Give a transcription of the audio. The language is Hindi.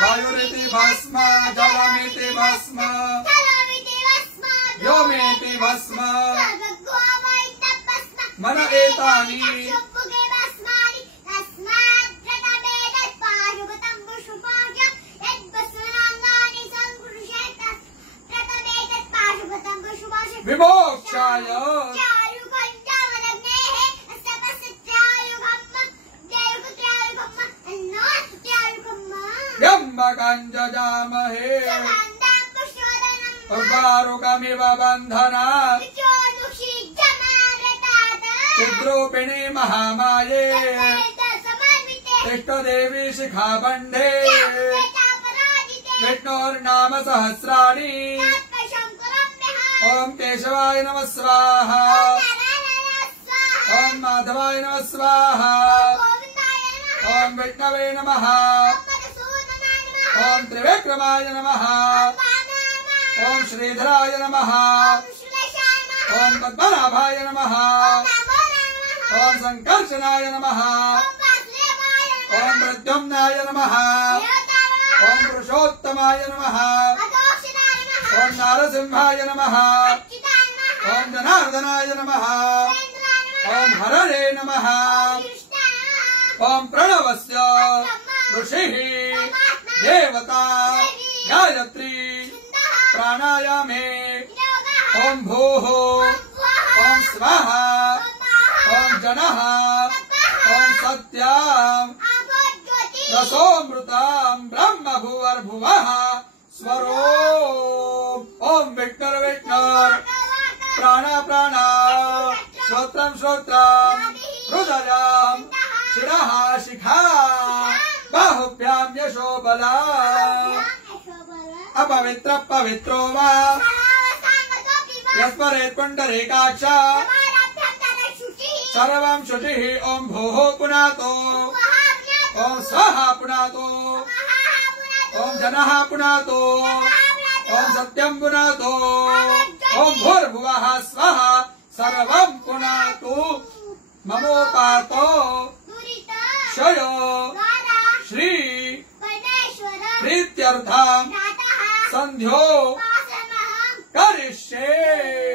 वायुरिति भस्म जलमिति भस्म व्योमेति भस्म मन एतानि विमोक्षाय जजामहे उर्वारुकमिव बन्धनात् चिद्रूपिणी महामाये तिष्ठदेवी शिखाबन्धे विष्णोर्नाम सहस्राणि ओम केशवाय नमः स्वाहा ओम माधवाय नमः स्वाहा ओम विष्णवे नमः ओम त्रिविक्रमाय नमः ओम श्रीधराय नमः ओम पद्मनाभाय नमः ओम संकर्षणाय नमः ओम प्रद्युम्नाय नमः ओम पुरुषोत्तमाय नमः ओम नारसिंहाय नमः ओम जनार्दनाय नमः ओम हरणे नमः ओम प्रणवस्य ऋषिः देवता गायत्री प्राणायामे ओम भूः ओम स्वाहा ओम जनः ओम सत्यां रसोमृतां ब्रह्म भुवर्भुवः स्वरो ओम विष्णुर विष्णुर प्राण प्राण श्रोत्रं श्रोत्रं हृदयं शिरः शिखा बाहुभ्यां यशो बला अपवित्र पवित्रो वा यस्मरेत् पुण्डरीकाक्ष सर्वं शुचिः ओम भूः पुनातो ओम स्वाहा पुनातो ओम जनः पुनातो ओम सत्यं पुनातो ओम भूर्भुवः स्वः सर्वं पुनातु ममोपातो क्षयो श्री प्रीत्यर्थं संध्यो करिष्ये।